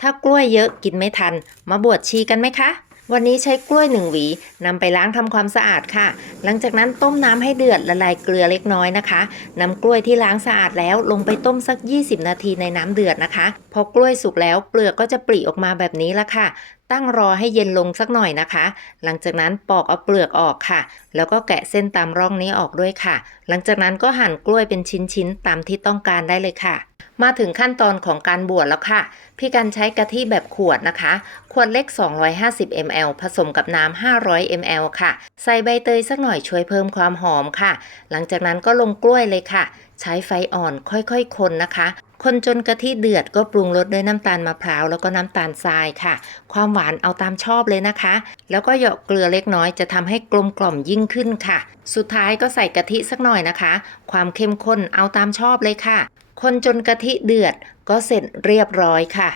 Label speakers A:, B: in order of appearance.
A: ถ้ากล้วยเยอะกินไม่ทัน มาบวชชีกันไหมคะ วันนี้ใช้กล้วยหนึ่งหวีนำไปล้างทำความสะอาดค่ะ หลังจากนั้นต้มน้ำให้เดือดละลายเกลือเล็กน้อยนะคะนำกล้วยที่ล้างสะอาดแล้วลงไปต้มสัก 20 นาทีในน้ำเดือดนะคะ พอกล้วยสุกแล้วเปลือกก็จะปริออกมาแบบนี้ละค่ะ ตั้งรอให้เย็นลงสักหน่อยนะคะ หลังจากนั้นปอกเอาเปลือกออกค่ะ แล้วก็แกะเส้นตามร่องนี้ออกด้วยค่ะ หลังจากนั้นก็หั่นกล้วยเป็นชิ้นๆ ตามที่ต้องการได้เลยค่ะ มาถึงขั้นตอนของการบวชแล้วค่ะ พี่กันใช้กะทิแบบขวดนะคะ ขวดเล็ก 250 ml ผสมกับน้ำ 500 ml ค่ะ ใส่ใบเตยสักหน่อยช่วยเพิ่มความหอมค่ะ หลังจากนั้นก็ลงกล้วยเลยค่ะ ใช้ไฟอ่อนค่อยๆ คนนะคะ คนจนกะทิเดือดก็ปรุงรสด้วยน้ำตาลมะพร้าวแล้วก็น้ำตาลทรายค่ะ ความหวานเอาตามชอบเลยนะคะ แล้วก็เหยาะเกลือเล็กน้อยจะทำให้กลมกล่อมยิ่งขึ้นค่ะ สุดท้ายก็ใส่กะทิสักหน่อยนะคะ ความเข้มข้นเอาตามชอบเลยค่ะ คนจนกะทิเดือดก็เสร็จเรียบร้อยค่ะ